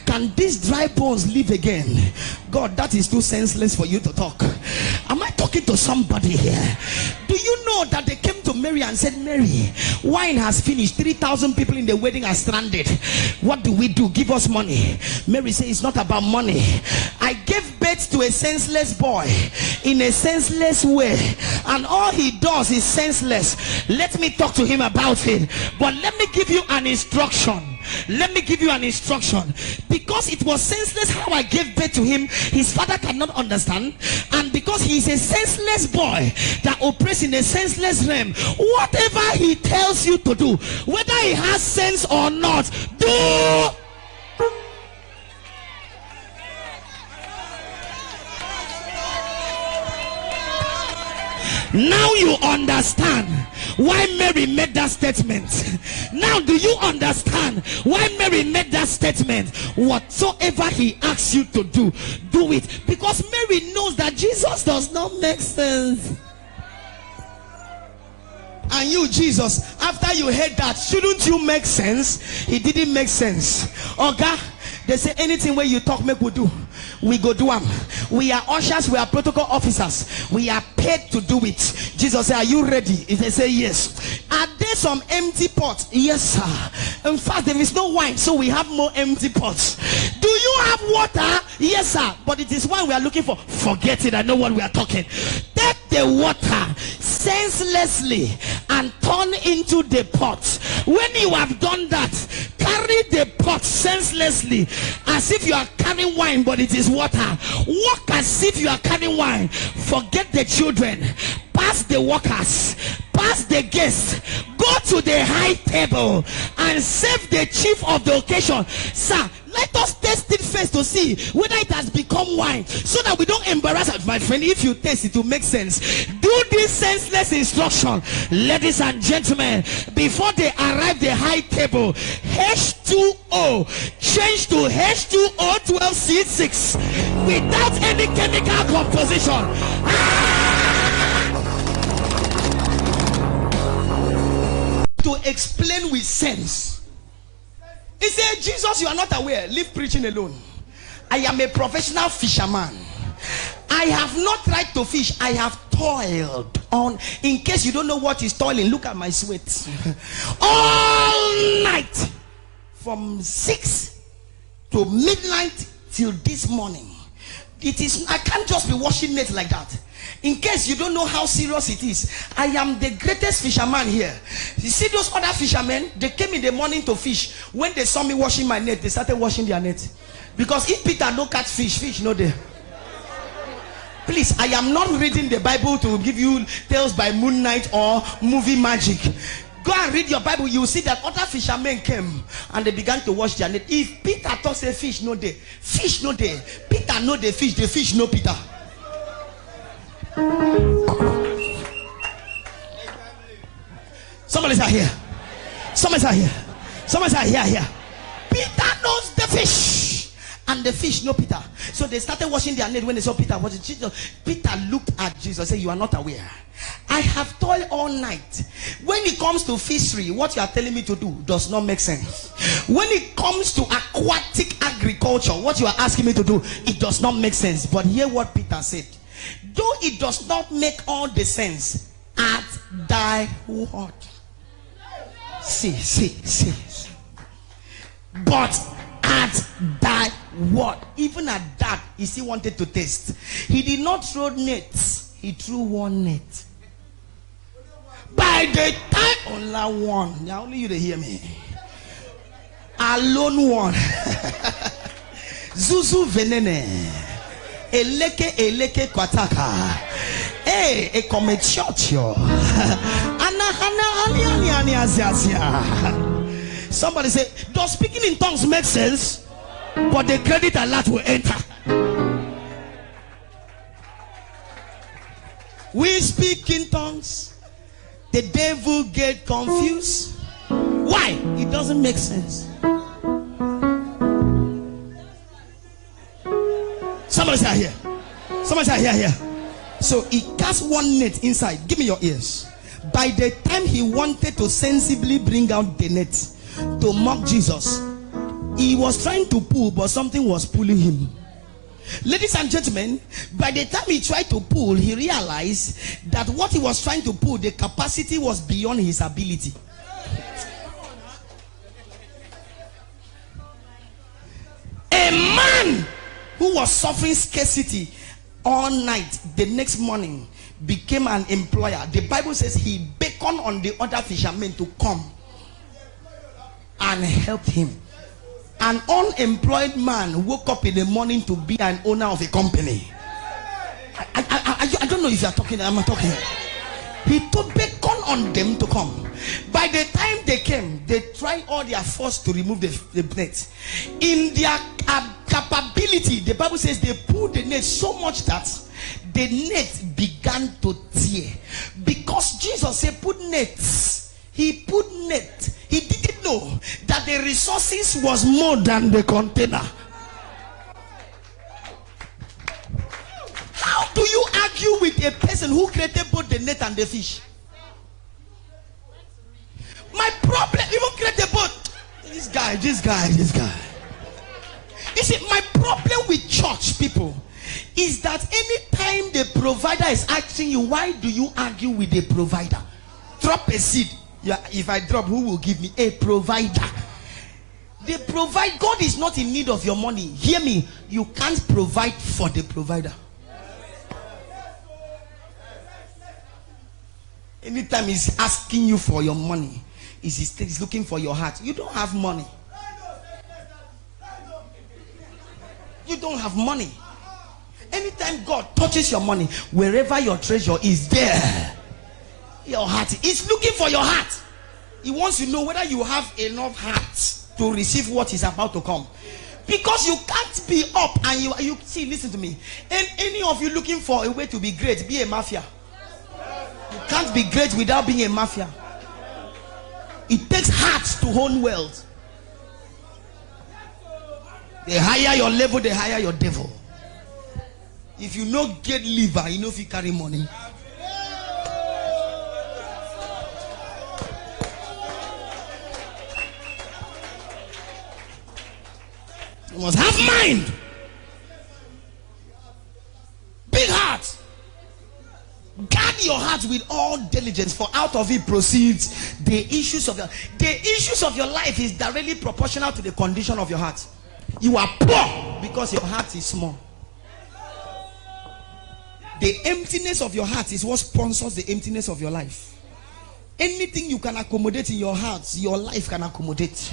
can these dry bones live again? God, that is too senseless for you to talk. Am I talking to somebody here? Do you know that they came to Mary and said, Mary, wine has finished. 3,000 people in the wedding are stranded. What do we do? Give us money. Mary said, it's not about money. I gave birth to a senseless boy in a senseless way, and all he does is senseless. Let me talk to him about it. But let me give you an instruction. let me give you an instruction. Because it was senseless how I gave birth to him, his father cannot understand. And because he is a senseless boy that operates in a senseless realm, whatever he tells you to do, whether he has sense or not, do. Now you understand why Mary made that statement. Now do you understand why Mary made that statement? Whatsoever he asks you to do, do it. Because Mary knows that Jesus does not make sense. And you, Jesus, after you heard that, shouldn't you make sense? He didn't make sense. Okay? They say anything where you talk make we do. We go do them. We are ushers, we are protocol officers. We are paid to do it. Jesus said, are you ready? If they say yes. Are there some empty pots? Yes, sir. In fact, there is no wine, so we have more empty pots. Do you have water? Yes, sir. But it is wine we are looking for. Forget it, I know what we are talking. Take the water senselessly and turn into the pot. When you have done that, carry the pot senselessly as if you are carrying wine, but it is water. Walk as if you are carrying wine. Forget the children. Pass the workers. Pass the guests. Go to the high table and save the chief of the occasion. Sir, let us taste it first to see whether it has become wine, so that we don't embarrass us. My friend, if you taste it will make sense. Do this senseless instruction. Ladies and gentlemen, before they arrive the high table, H2O change to H2O 12C6 without any chemical composition. To explain with sense. He said, Jesus, you are not aware. Leave preaching alone. I am a professional fisherman. I have not tried to fish. I have toiled on. In case you don't know what is toiling, look at my sweat. All night. From 6 to midnight till this morning. It is, I can't just be washing nets like that. In case you don't know how serious it is, I am the greatest fisherman here. You see those other fishermen, they came in the morning to fish. When they saw me washing my net, they started washing their net. Because if Peter don't catch fish, fish no there. Please, I am not reading the Bible to give you tales by moonlight or movie magic. Go and read your Bible. You will see that other fishermen came and they began to wash their net. If Peter talks a fish no there, fish no there. Peter know the fish no Peter. Somebody's out here. Somebody's out here. Somebody's out here. Peter knows the fish, and the fish know Peter. So they started washing their net when they saw Peter. What did Jesus? Peter looked at Jesus and said, "You are not aware. I have toiled all night. When it comes to fishery, what you are telling me to do does not make sense. When it comes to aquatic agriculture, what you are asking me to do, it does not make sense." But hear what Peter said. Though it does not make all the sense, at thy word. See. But at thy word. Even at that, he still wanted to taste. He did not throw nets. He threw one net. By the time, only one. Now only you to hear me. Alone one. Zuzu venene. Eleke kwataka. Hey, e come church yo. Somebody say, does speaking in tongues make sense? But the credit a lot will enter. We speak in tongues. The devil get confused. Why? It doesn't make sense. Somebody say here. Somebody say here. So he cast one net inside. Give me your ears. By the time he wanted to sensibly bring out the net to mock Jesus, he was trying to pull, but something was pulling him. Ladies and gentlemen, by the time he tried to pull, he realized that what he was trying to pull, the capacity was beyond his ability. A man who was suffering scarcity all night, the next morning became an employer. The Bible says he beckoned on the other fishermen to come. and helped him. An unemployed man woke up in the morning to be an owner of a company. I don't know if you are talking. I'm not talking. He took bacon on them to come. By the time they came, they tried all their force to remove the net. In their capability, the Bible says they pulled the net so much that the net began to tear. Because Jesus said, put nets. He put net. He didn't know that the resources was more than the container. How do you argue with a person who created both the net and the fish? My problem, even create the boat. This guy. You see, my problem with church people is that anytime the provider is asking you, why do you argue with the provider? Drop a seed. Yeah, if I drop, who will give me? A provider. They provide. God is not in need of your money. Hear me. You can't provide for the provider. Anytime he's asking you for your money, he's looking for your heart. You don't have money. You don't have money. Anytime God touches your money, wherever your treasure is, there your heart is looking for your heart. He wants to know whether you have enough heart to receive what is about to come. Because you can't be up and you see, listen to me. And any of you looking for a way to be great, be a mafia. You can't be great without being a mafia. It takes heart to own wealth. The higher your level, the higher your devil. If you no get liver, you know if you carry money. You must have mind. Big heart. Guard your heart with all diligence, for out of it proceeds the issues of your life is directly proportional to the condition of your heart. You are poor because your heart is small. The emptiness of your heart is what sponsors the emptiness of your life. Anything you can accommodate in your heart, your life can accommodate.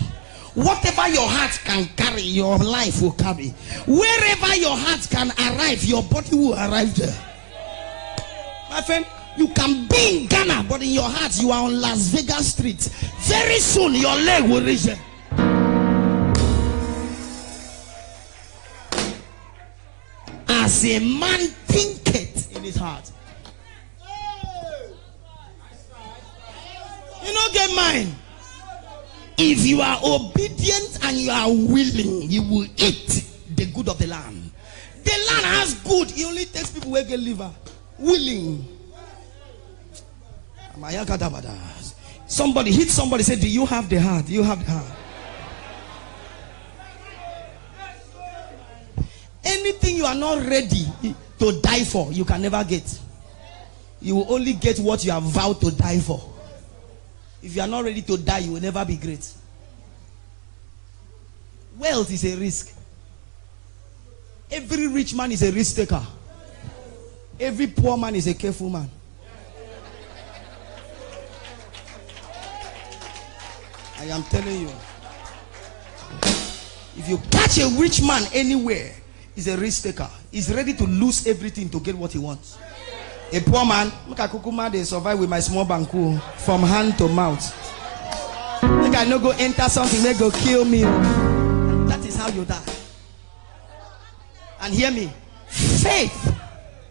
Whatever your heart can carry, your life will carry. Wherever your heart can arrive, your body will arrive there. My friend, you can be in Ghana, but in your heart, you are on Las Vegas Street. Very soon, your leg will reach there. As a man thinketh in his heart. You don't get mine. If you are obedient and you are willing, you will eat the good of the land. The land has good. It only takes people who get liver. Willing. Somebody hit somebody, say, do you have the heart? Do you have the heart? Anything you are not ready to die for, you can never get. You will only get what you have vowed to die for. If you are not ready to die, you will never be great. Wealth is a risk. Every rich man is a risk taker. Every poor man is a careful man. I am telling you. If you catch a rich man anywhere, he's a risk taker. He's ready to lose everything to get what he wants. A poor man, they survive with my small banku from hand to mouth. Like I no go enter something, they go kill me. That is how you die. And hear me, faith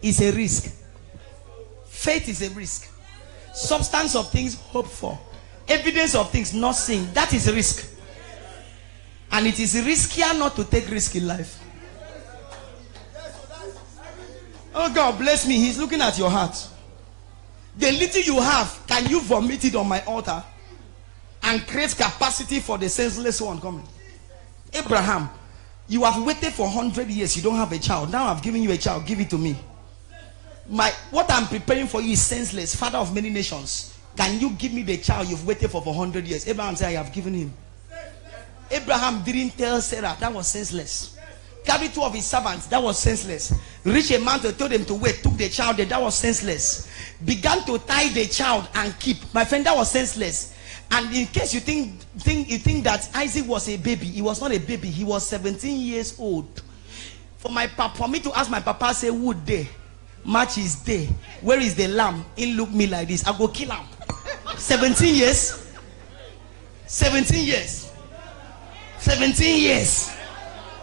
is a risk. Faith is a risk. Substance of things hoped for, evidence of things not seen. That is a risk. And it is riskier not to take risk in life. Oh, God bless me. He's looking at your heart. The little you have, can you vomit it on my altar and create capacity for the senseless one coming? Abraham, you have waited for 100 years. You don't have a child. Now I've given you a child. Give it to me. What I'm preparing for you is senseless. Father of many nations, can you give me the child you've waited for 100 years? Abraham said, I have given him. Abraham didn't tell Sarah. That was senseless. Carried 2 of his servants. That was senseless. Reached a man to tell them to wait. Took the child there. That was senseless. Began to tie the child and keep. My friend, that was senseless. And in case you think that Isaac was a baby, he was not a baby. He was 17 years old. For me to ask my papa, say, wood day, match is day. Where is the lamb? He look me like this. I go kill him. 17 years. 17 years. 17 years.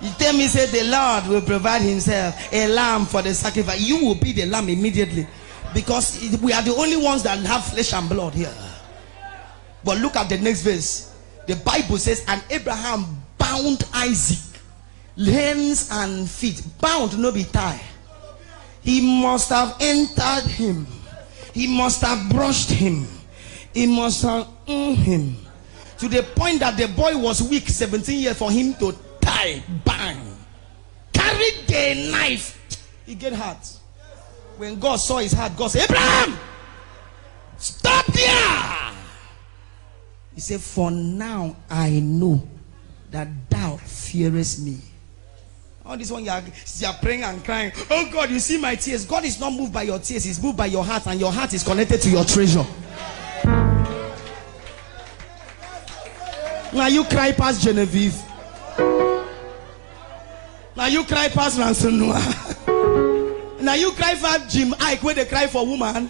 You tell me, say, the Lord will provide himself a lamb for the sacrifice. You will be the lamb immediately. Because we are the only ones that have flesh and blood here. But look at the next verse. The Bible says, and Abraham bound Isaac, hands and feet. Bound, no be tie. He must have entered him. He must have brushed him. He must have him. To the point that the boy was weak, 17 years, for him to tie, bang. Carried the knife. He get hurt. When God saw his heart, God said, Abraham, stop there. He said, for now I know that thou fearest me. All this one you are praying and crying. Oh God, you see my tears. God is not moved by your tears. He's moved by your heart, and your heart is connected to your treasure. Now you cry past Genevieve. Now you cry past Ransonua. Now you cry for Jim Ike where they cry for woman.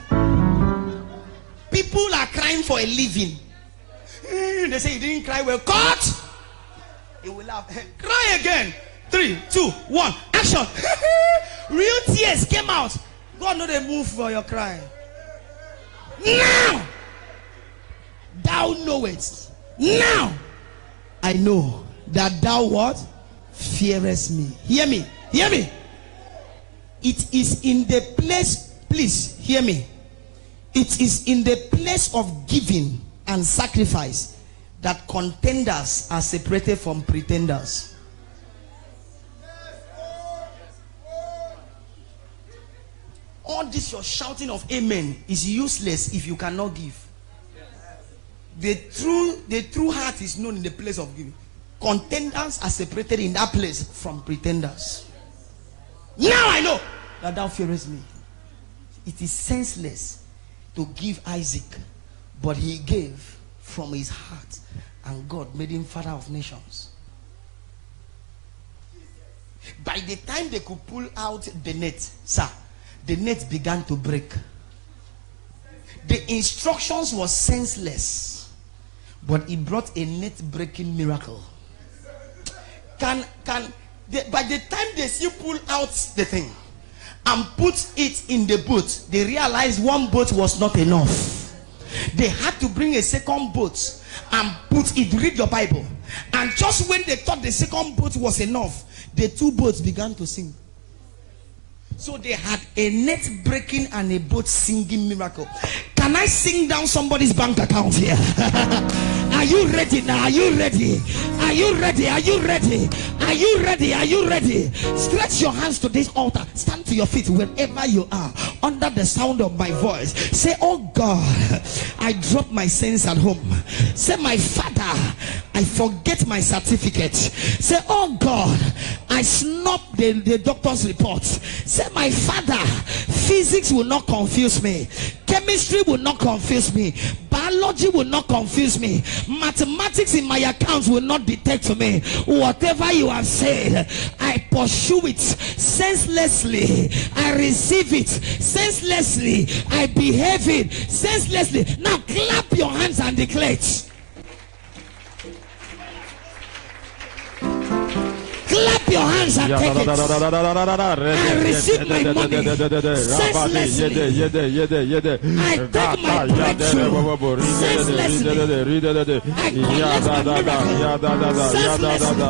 People are crying for a living. They say you didn't cry well. Cut! He will laugh. Cry again. 3, 2, 1. Action. Real tears came out. God know they move for your cry. Now thou knowest. Now I know that thou what? Fearest me. Hear me. Hear me. It is in the place, please hear me. It is in the place of giving and sacrifice that contenders are separated from pretenders. All this your shouting of amen is useless if you cannot give. The true heart is known in the place of giving. Contenders are separated in that place from pretenders. Now I know that thou fearest me. It is senseless to give Isaac, but he gave from his heart, and God made him father of nations. By the time they could pull out the net, sir, the net began to break. The instructions were senseless, but it brought a net breaking miracle. By the time they see pull out the thing and put it in the boat, they realized one boat was not enough. They had to bring a second boat and put it. Read your Bible. And just when they thought the second boat was enough, the two boats began to sink. So they had a net breaking and a boat sinking miracle. Can I sing down somebody's bank account here? Are you ready now? Are you ready? Are you ready? Are you ready? Are you ready? Are you ready? Stretch your hands to this altar. Stand to your feet wherever you are under the sound of my voice. Say, oh God, I dropped my sins at home. Say, my Father, I forget my certificate. Say, oh God, I snubbed the doctor's report. Say, my Father, physics will not confuse me. Chemistry will not confuse me. Biology will not confuse me. Mathematics in my accounts will not detect me. Whatever you have said, I pursue it senselessly. I receive it senselessly. I behave it senselessly. Now clap your hands and declare it. Clap your hands and take it. I receive my money senselessly. I take my breakthrough senselessly. I collect my miracle senselessly.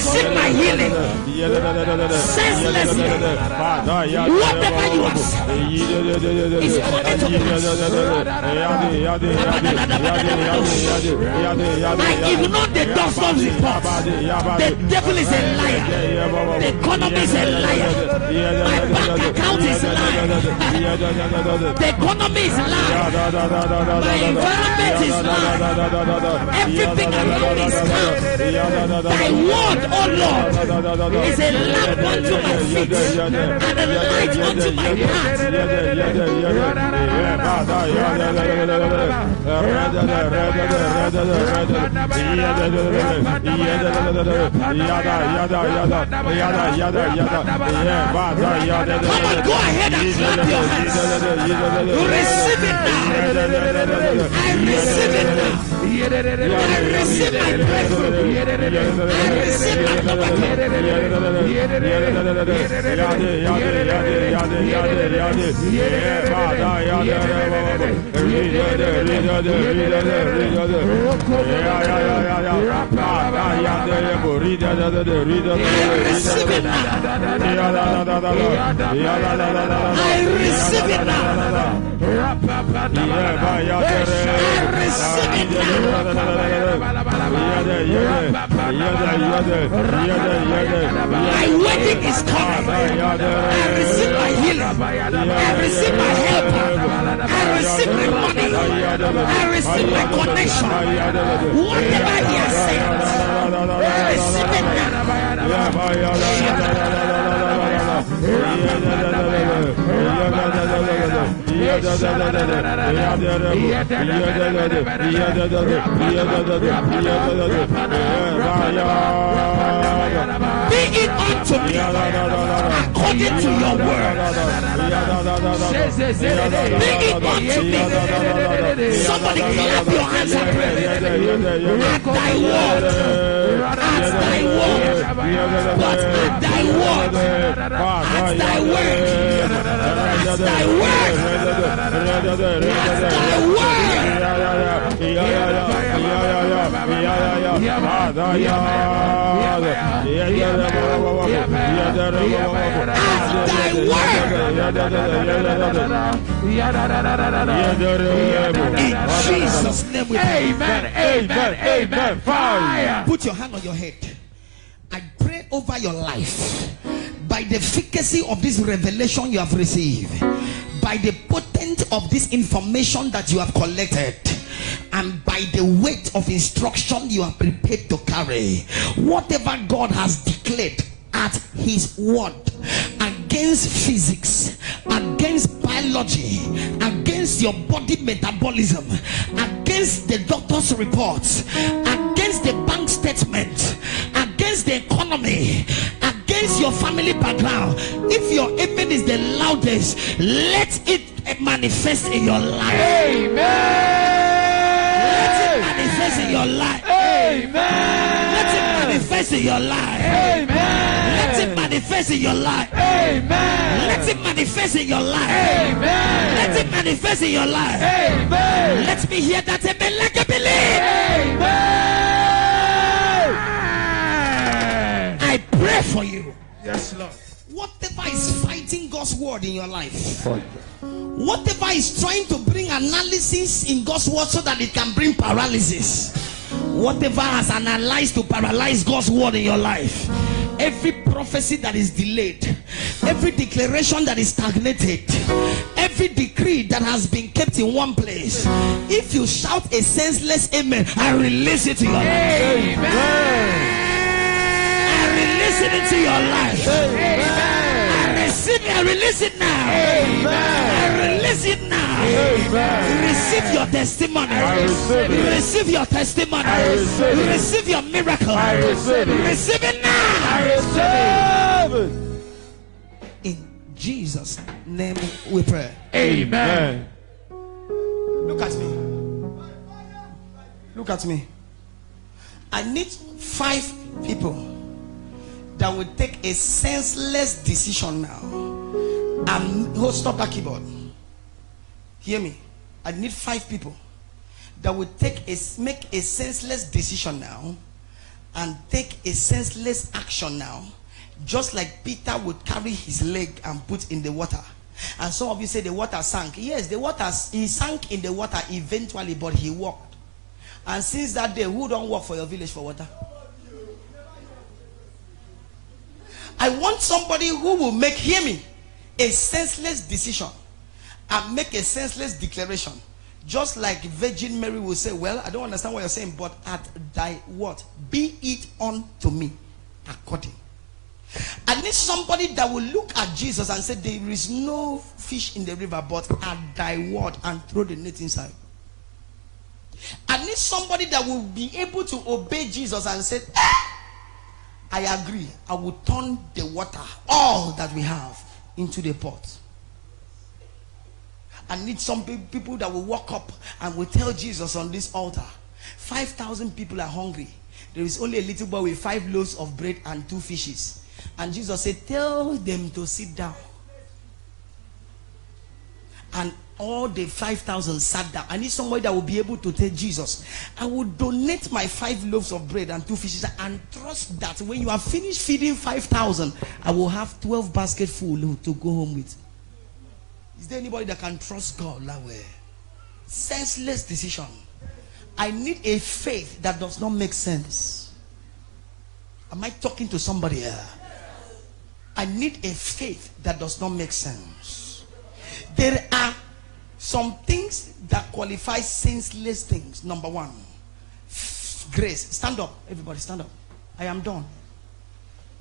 receive my healing. Senselessly. Whatever you are saying is coming to pass. I ignore the doctor's report. The devil is a liar. The economy is a liar. My bank account is lying. The economy is lying. My environment is lying. Everything around is lying. Thy word, oh Lord, is a lamp unto my feet and a light unto my path. Come on, go ahead and clap your hands. You receive it now. I receive it now. I receive my breakthrough. I receive my my wedding is coming. I receive my healing. I receive my help. I receive my money. I receive my connection. Whatever he has said, I receive it Be it unto me according to your word. Be it unto me. Somebody clap your hands and pray. At thy word. At thy word. But at thy word. At thy word. At thy word. At thy in Jesus' name we pray. Amen. Amen. Amen. Fire. Put your hand on your head. I pray over your life by the efficacy of this revelation you have received, by the potency of this information that you have collected, and by the weight of instruction you are prepared to carry. Whatever God has declared at his word against physics, against biology, against your body metabolism, against the doctor's reports, against the bank statement, against the economy, against your family background. If your amen is the loudest, let it manifest in your life. Amen. Let it manifest in your life. Amen. Let it manifest in your life. Amen. Let it manifest in your life. Amen. Let it manifest in your life. Amen. Let it manifest in your life. Amen. Let me hear that amen like a believe. Amen. I pray for you. Yes, Lord. Whatever is fighting God's word in your life, whatever is trying to bring analysis in God's word so that it can bring paralysis, whatever has analyzed to paralyze God's word in your life, every prophecy that is delayed, every declaration that is stagnated, every decree that has been kept in one place, if you shout a senseless amen, I release it to your life. Amen. I release it into your life. Amen. I release it now. Amen. I release it now. Amen. Receive your testimony. I receive it. Receive your testimony. I receive it. Receive your miracle. I receive it. Receive it now. I receive it. Jesus' name we pray. Amen. Look at me. Look at me. I need 5 people that will take a senseless decision now. Stop that keyboard. Hear me. I need 5 people that will make a senseless decision now and take a senseless action now, just like Peter would carry his leg and put in the water. And some of you say the water sank. Yes, he sank in the water eventually, but he walked. And since that day, who don't walk for your village for water? I want somebody who will hear me, a senseless decision and make a senseless declaration. Just like Virgin Mary will say, well, I don't understand what you're saying, but at thy word, be it unto me according. I need somebody that will look at Jesus and say, there is no fish in the river, but at thy word, and throw the net inside. I need somebody that will be able to obey Jesus and say, I agree, I will turn the water, all that we have, into the pot. I need some people that will walk up and will tell Jesus on this altar, 5,000 people are hungry. There is only a little boy with 5 loaves of bread and 2 fishes. And Jesus said, tell them to sit down. And all the 5,000 sat down. I need somebody that will be able to tell Jesus, I will donate my 5 loaves of bread and 2 fishes and trust that when you have finished feeding 5,000, I will have 12 baskets full to go home with. Is there anybody that can trust God that way? Senseless decision. I need a faith that does not make sense. Am I talking to somebody here? I need a faith that does not make sense. There are some things that qualify senseless things. Number 1, grace. Stand up. Everybody stand up. I am done.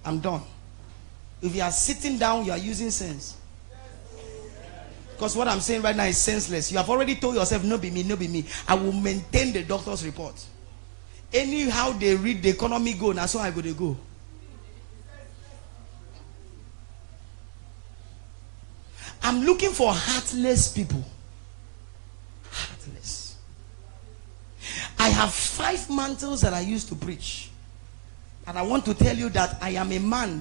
I'm done. If you are sitting down, you are using sense. Because what I'm saying right now is senseless. You have already told yourself, no be me, no be me. I will maintain the doctor's report. Anyhow they read the economy go, now so I go to go. I'm looking for heartless people. Heartless. I have 5 mantles that I used to preach. And I want to tell you that I am a man